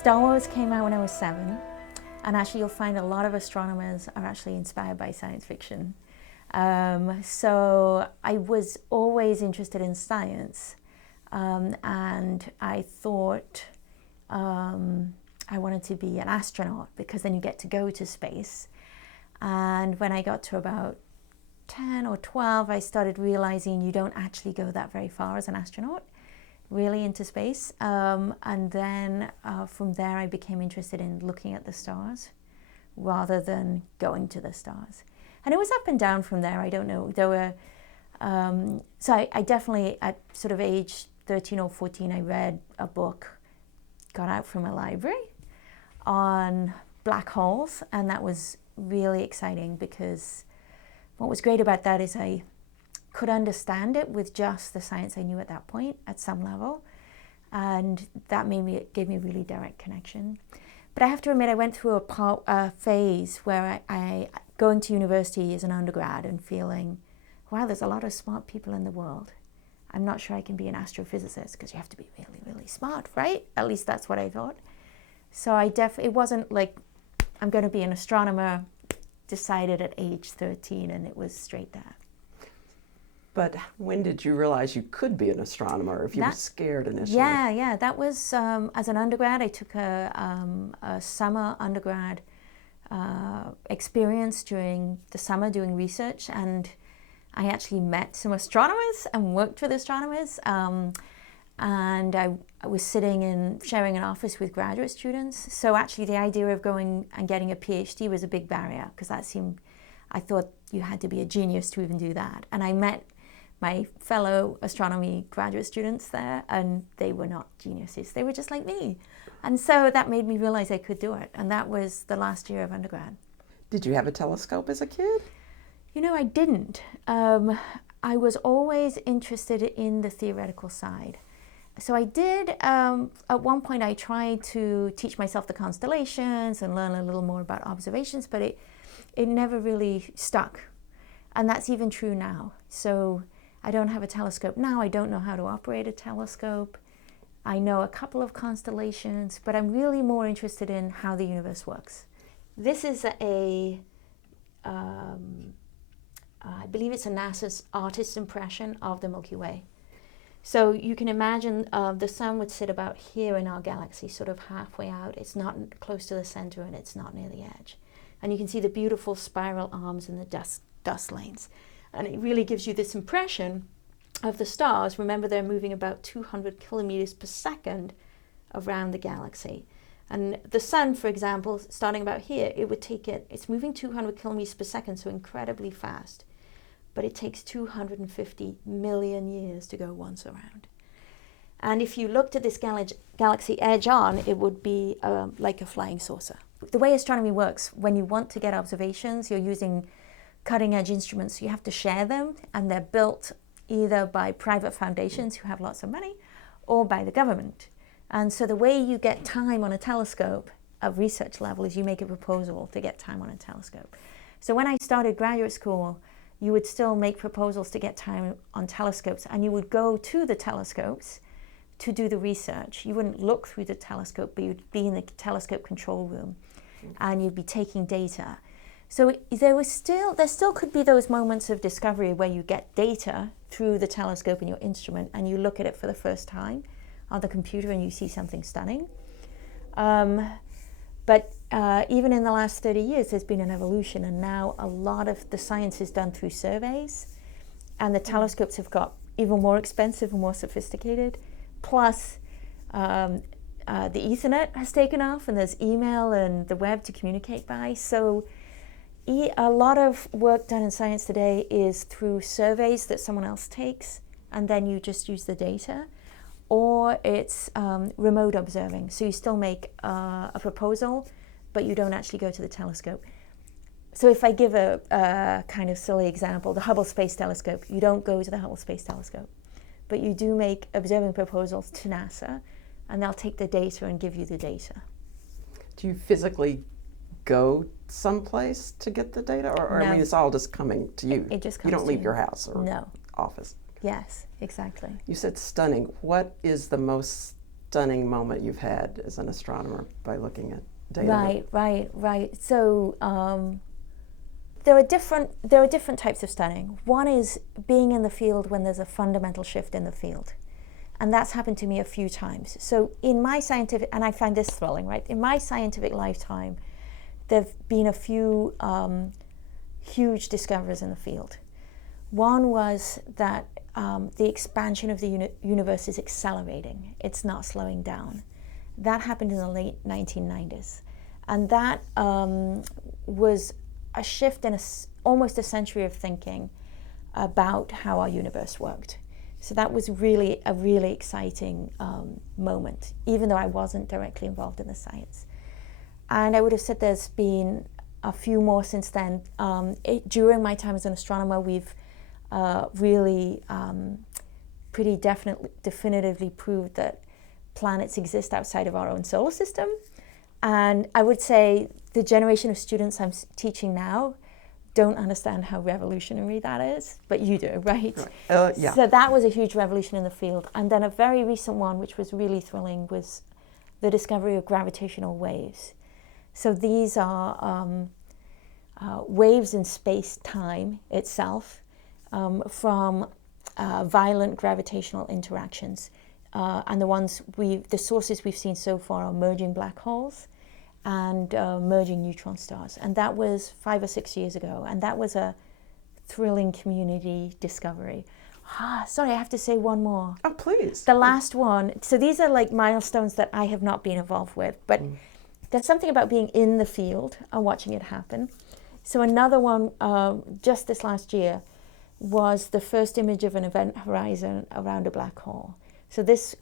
Star Wars came out when I was 7, and actually you'll find a lot of astronomers are actually inspired by science fiction. So I was always interested in science, and I thought I wanted to be an astronaut because then you get to go to space. And when I got to about 10 or 12, I started realizing you don't actually go that very far as an astronaut, really into space. And then from there, I became interested in looking at the stars rather than going to the stars. And it was up and down from there. I don't know. There were, so I definitely, at sort of age 13 or 14, I read a book, got out from a library, on black holes. And that was really exciting because what was great about that is I could understand it with just the science I knew at that point at some level. And that gave me a really direct connection. But I have to admit, I went through a phase where I going to university as an undergrad and feeling, wow, there's a lot of smart people in the world. I'm not sure I can be an astrophysicist because you have to be really, really smart, right? At least that's what I thought. So it wasn't like I'm going to be an astronomer, decided at age 13, and it was straight there. But when did you realize you could be an astronomer if you were scared initially? Yeah. That was as an undergrad. I took a summer undergrad experience during the summer doing research, and I actually met some astronomers and worked with astronomers. And I was sitting and sharing an office with graduate students. So actually the idea of going and getting a PhD was a big barrier because I thought you had to be a genius to even do that. And I met my fellow astronomy graduate students there, and they were not geniuses. They were just like me. And so that made me realize I could do it. And that was the last year of undergrad. Did you have a telescope as a kid? You know, I didn't. I was always interested in the theoretical side. So I did, at one point I tried to teach myself the constellations and learn a little more about observations, but it never really stuck. And that's even true now. So I don't have a telescope now. I don't know how to operate a telescope. I know a couple of constellations, but I'm really more interested in how the universe works. This is I believe it's a NASA's artist impression of the Milky Way. So you can imagine the sun would sit about here in our galaxy, sort of halfway out. It's not close to the center and it's not near the edge. And you can see the beautiful spiral arms and the dust lanes. And it really gives you this impression of the stars. Remember, they're moving about 200 kilometers per second around the galaxy. And the sun, for example, starting about here, it's moving 200 kilometers per second, so incredibly fast. But it takes 250 million years to go once around. And if you looked at this galaxy edge on, it would be like a flying saucer. The way astronomy works, when you want to get observations, you're using cutting edge instruments. You have to share them, and they're built either by private foundations who have lots of money or by the government. And so the way you get time on a telescope at research level is you make a proposal to get time on a telescope. So when I started graduate school, you would still make proposals to get time on telescopes, and you would go to the telescopes to do the research. You wouldn't look through the telescope, but you'd be in the telescope control room and you'd be taking data. So there still could be those moments of discovery where you get data through the telescope and your instrument, and you look at it for the first time on the computer and you see something stunning. But even in the last 30 years, there's been an evolution, and now a lot of the science is done through surveys, and the telescopes have got even more expensive and more sophisticated. Plus, the Ethernet has taken off, and there's email and the web to communicate by. So a lot of work done in science today is through surveys that someone else takes, and then you just use the data. Or it's remote observing. So you still make a proposal, but you don't actually go to the telescope. So if I give a kind of silly example, the Hubble Space Telescope, you don't go to the Hubble Space Telescope, but you do make observing proposals to NASA, and they'll take the data and give you the data. Do you physically go someplace to get the data? Or No. I mean, it's all just coming to you? It just comes You don't to leave you. your house or No. office? Yes, exactly. You said stunning. What is the most stunning moment you've had as an astronomer by looking at data. Right. So there are different types of stunning. One is being in the field when there's a fundamental shift in the field. And that's happened to me a few times. So in my scientific, and I find this thrilling, right? In my scientific lifetime, there have been a few huge discoveries in the field. One was that the expansion of the universe is accelerating. It's not slowing down. That happened in the late 1990s. And that was a shift in almost a century of thinking about how our universe worked. So that was really a really exciting moment, even though I wasn't directly involved in the science. And I would have said there's been a few more since then. During my time as an astronomer, we've really pretty definitively proved that planets exist outside of our own solar system. And I would say the generation of students I'm teaching now don't understand how revolutionary that is, but you do, right? Yeah. So that was a huge revolution in the field. And then a very recent one, which was really thrilling, was the discovery of gravitational waves. So these are waves in space-time itself from violent gravitational interactions. And the sources we've seen so far are merging black holes and merging neutron stars. And that was 5 or 6 years ago. And that was a thrilling community discovery. Sorry, I have to say one more. Oh, please. The last one. So these are like milestones that I have not been involved with. But there's something about being in the field and watching it happen. So another one, just this last year, was the first image of an event horizon around a black hole. So this...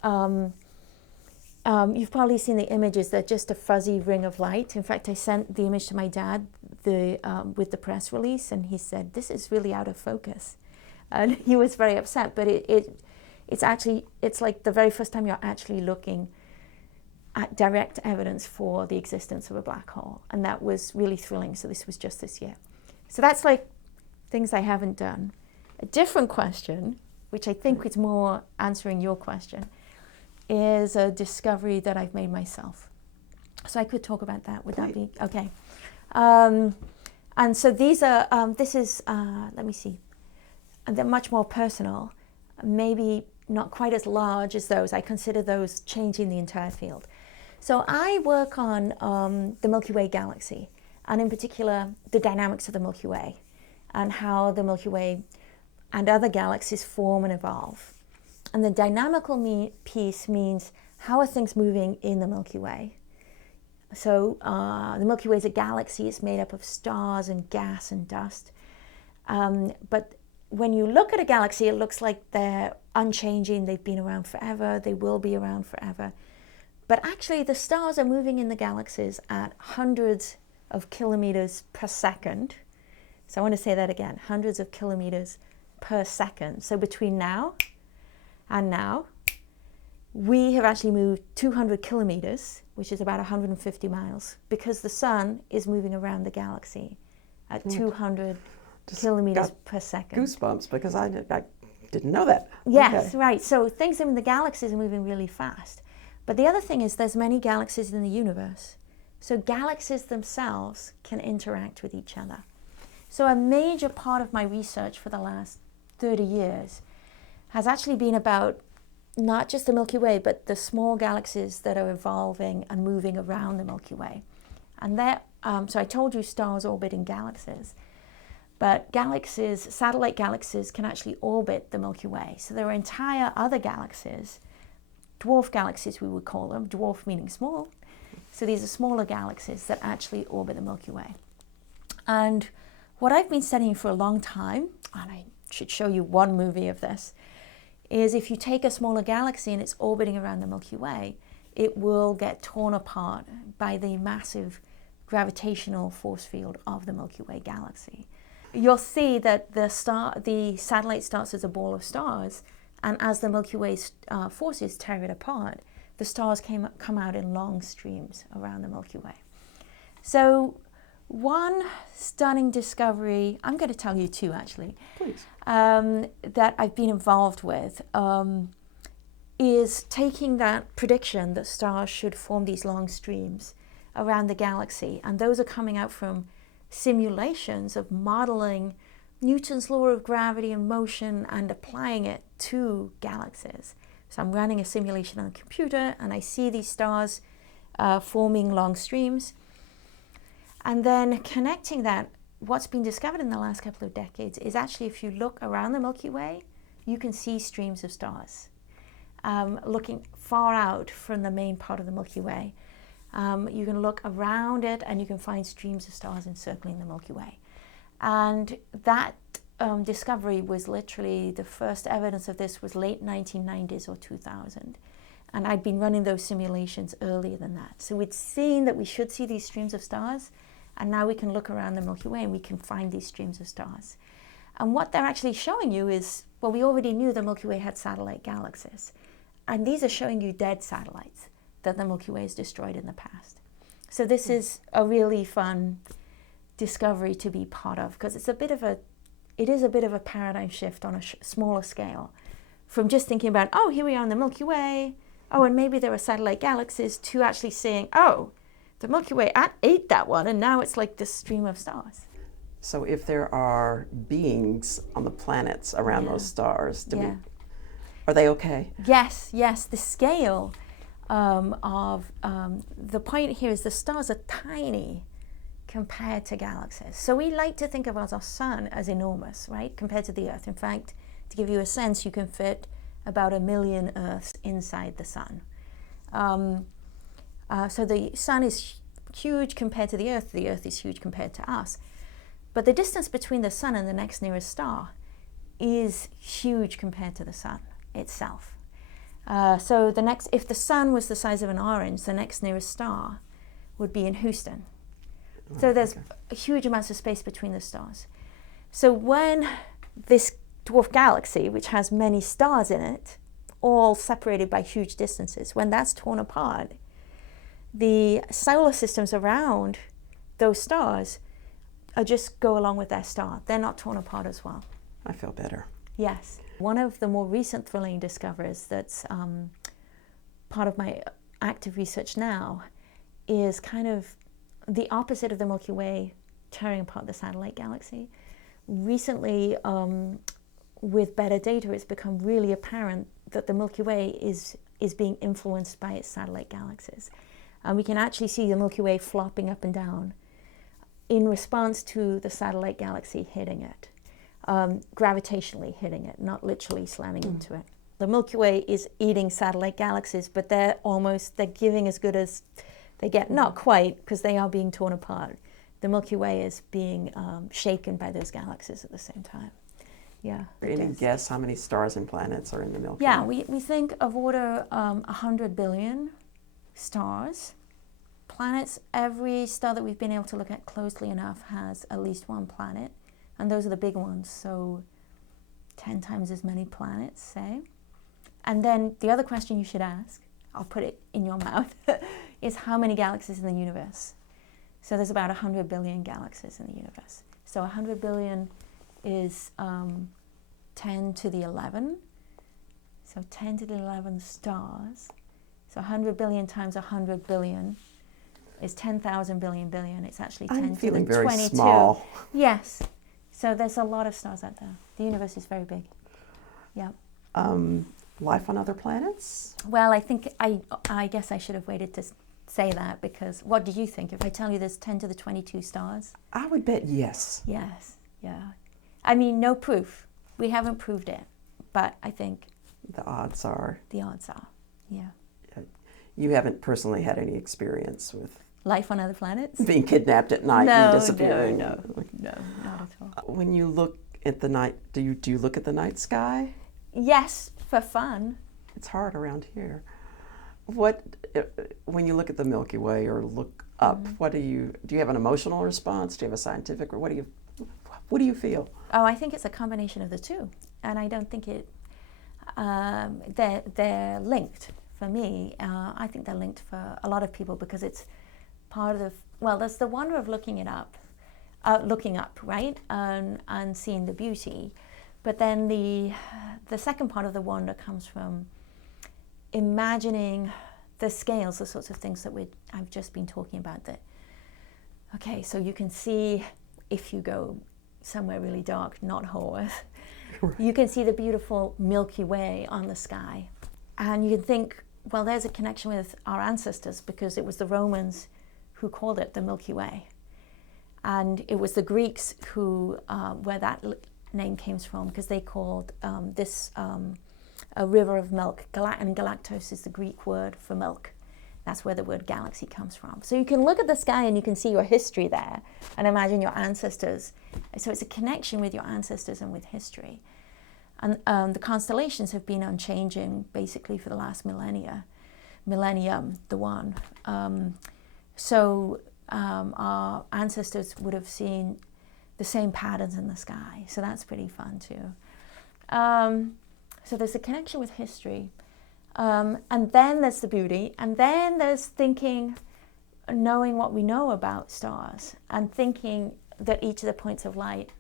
you've probably seen the images. They're just a fuzzy ring of light. In fact, I sent the image to my dad with the press release, and he said, "This is really out of focus." And he was very upset, but it's like the very first time you're actually looking at direct evidence for the existence of a black hole. And that was really thrilling. So this was just this year. So that's like things I haven't done. A different question, which I think is more answering your question, is a discovery that I've made myself. So I could talk about that. Would that be okay? And so these are, let me see, and they're much more personal, maybe not quite as large as those. I consider those changing the entire field. So I work on the Milky Way galaxy, and in particular, the dynamics of the Milky Way, and how the Milky Way and other galaxies form and evolve. And the dynamical piece means how are things moving in the Milky Way. So the Milky Way is a galaxy. It's made up of stars and gas and dust. But when you look at a galaxy, it looks like they're unchanging. They've been around forever. They will be around forever. But actually, the stars are moving in the galaxies at hundreds of kilometers per second. So I want to say that again, hundreds of kilometers per second. So between now and now, we have actually moved 200 kilometers, which is about 150 miles, because the sun is moving around the galaxy at 200 kilometers per second. Goosebumps, because I didn't know that. Yes, okay. Right. So things in the galaxies are moving really fast. But the other thing is there's many galaxies in the universe. So galaxies themselves can interact with each other. So a major part of my research for the last 30 years has actually been about not just the Milky Way, but the small galaxies that are evolving and moving around the Milky Way. And so I told you stars orbiting galaxies, but galaxies, satellite galaxies, can actually orbit the Milky Way. So there are entire other galaxies, dwarf galaxies we would call them, dwarf meaning small. So these are smaller galaxies that actually orbit the Milky Way. And what I've been studying for a long time, and I should show you one movie of this, is if you take a smaller galaxy and it's orbiting around the Milky Way, it will get torn apart by the massive gravitational force field of the Milky Way galaxy. You'll see that the satellite starts as a ball of stars, and as the Milky Way's forces tear it apart, the stars come out in long streams around the Milky Way. So one stunning discovery, I'm going to tell you 2 actually, please, that I've been involved with is taking that prediction that stars should form these long streams around the galaxy, and those are coming out from simulations of modeling Newton's law of gravity and motion and applying it to galaxies. So I'm running a simulation on the computer and I see these stars forming long streams, and then connecting that. What's been discovered in the last couple of decades is actually, if you look around the Milky Way, you can see streams of stars. Looking far out from the main part of the Milky Way, you can look around it and you can find streams of stars encircling the Milky Way. And that discovery was literally, the first evidence of this was late 1990s or 2000. And I'd been running those simulations earlier than that. So we'd seen that we should see these streams of stars, and now we can look around the Milky Way and we can find these streams of stars. And what they're actually showing you is, well, we already knew the Milky Way had satellite galaxies. And these are showing you dead satellites that the Milky Way has destroyed in the past. So this is a really fun discovery to be part of, because it is a bit of a paradigm shift on a smaller scale, from just thinking about, oh, here we are in the Milky Way, oh, and maybe there are satellite galaxies, to actually saying, oh, the Milky Way ate that one, and now it's like this stream of stars. So if there are beings on the planets around those stars, are they okay? Yes. The scale of the point here is the stars are tiny compared to galaxies. So we like to think of our sun as enormous, right, compared to the Earth. In fact, to give you a sense, you can fit about 1 million Earths inside the sun. So the sun is huge compared to the Earth is huge compared to us. But the distance between the sun and the next nearest star is huge compared to the sun itself. So if the sun was the size of an orange, the next nearest star would be in Houston. So there's huge amounts of space between the stars. So when this dwarf galaxy, which has many stars in it, all separated by huge distances, when that's torn apart, the solar systems around those stars just go along with their star. They're not torn apart as well. I feel better. Yes. One of the more recent thrilling discoveries that's part of my active research now is kind of the opposite of the Milky Way tearing apart the satellite galaxy. Recently, with better data, it's become really apparent that the Milky Way is being influenced by its satellite galaxies. And we can actually see the Milky Way flopping up and down in response to the satellite galaxy hitting it, gravitationally hitting it, not literally slamming into it. The Milky Way is eating satellite galaxies, but they're giving as good as they get. Not quite, because they are being torn apart. The Milky Way is being shaken by those galaxies at the same time. Yeah. Any guess how many stars and planets are in the Milky Way? Yeah, we think of order 100 billion stars. Planets, every star that we've been able to look at closely enough has at least one planet, and those are the big ones, so 10 times as many planets, say. And then the other question you should ask, I'll put it in your mouth, is how many galaxies in the universe? So there's about 100 billion galaxies in the universe. So 100 billion is 10 to the 11. So 10 to the 11 stars. So 100 billion times 100 billion is 10,000 billion billion. It's actually 10 to the 22. I'm feeling very small. Yes. So there's a lot of stars out there. The universe is very big. Yeah. Life on other planets? Well, I guess I should have waited to say that, because what do you think? If I tell you there's 10 to the 22 stars? I would bet yes. Yes. Yeah. I mean, no proof. We haven't proved it, but I think the odds are. Yeah. You haven't personally had any experience with life on other planets? Being kidnapped at night and disappearing? No, not at all. When you look at the night, do you look at the night sky? Yes, for fun. It's hard around here. When you look at the Milky Way or look up, do you have an emotional response? Do you have a scientific, or what do you feel? Oh, I think it's a combination of the two, and I don't think they're linked. For me, I think they're linked for a lot of people, because it's part of there's the wonder of looking up, right, and seeing the beauty. But then the second part of the wonder comes from imagining the scales, the sorts of things that I've just been talking about. That, okay, so you can see, if you go somewhere really dark, not Haworth, right, you can see the beautiful Milky Way on the sky. And you can think, well, there's a connection with our ancestors, because it was the Romans who called it the Milky Way. And it was the Greeks who, where that name came from, because they called this a river of milk, and galactose is the Greek word for milk. That's where the word galaxy comes from. So you can look at the sky and you can see your history there, and imagine your ancestors. So it's a connection with your ancestors and with history. And the constellations have been unchanging basically for the last millennium, our ancestors would have seen the same patterns in the sky. So that's pretty fun too. So there's a connection with history. And then there's the beauty. And then there's thinking, knowing what we know about stars, and thinking that each of the points of light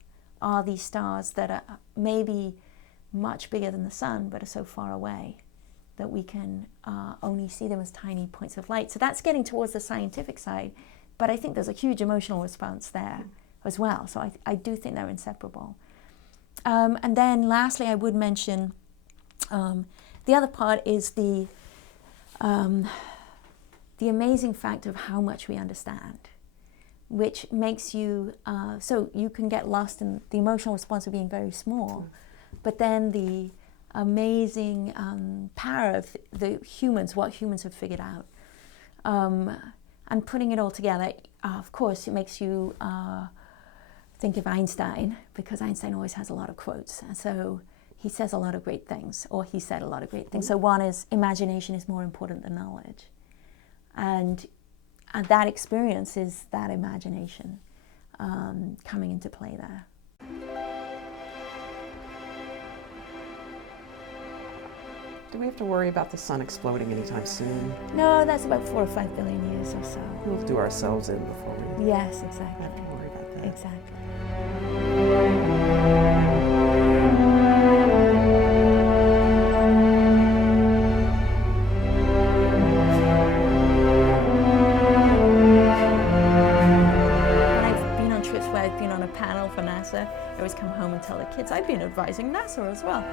are these stars that are maybe much bigger than the sun, but are so far away that we can only see them as tiny points of light. So that's getting towards the scientific side. But I think there's a huge emotional response there as well. So I do think they're inseparable. And then lastly, I would mention the other part is the amazing fact of how much we understand, which makes you, so you can get lost in the emotional response of being very small, but then the amazing power of the humans, what humans have figured out, and putting it all together. Of course, it makes you think of Einstein, because Einstein always has a lot of quotes. And so he says a lot of great things, or he said a lot of great things. So one is, imagination is more important than knowledge. And that experience is that imagination coming into play there. Do we have to worry about the sun exploding anytime soon? No, that's about 4 or 5 billion years or so. We'll do ourselves in before we Yes, exactly. have to worry about that. Exactly. When I've been on trips where I've been on a panel for NASA, I always come home and tell the kids, I've been advising NASA as well.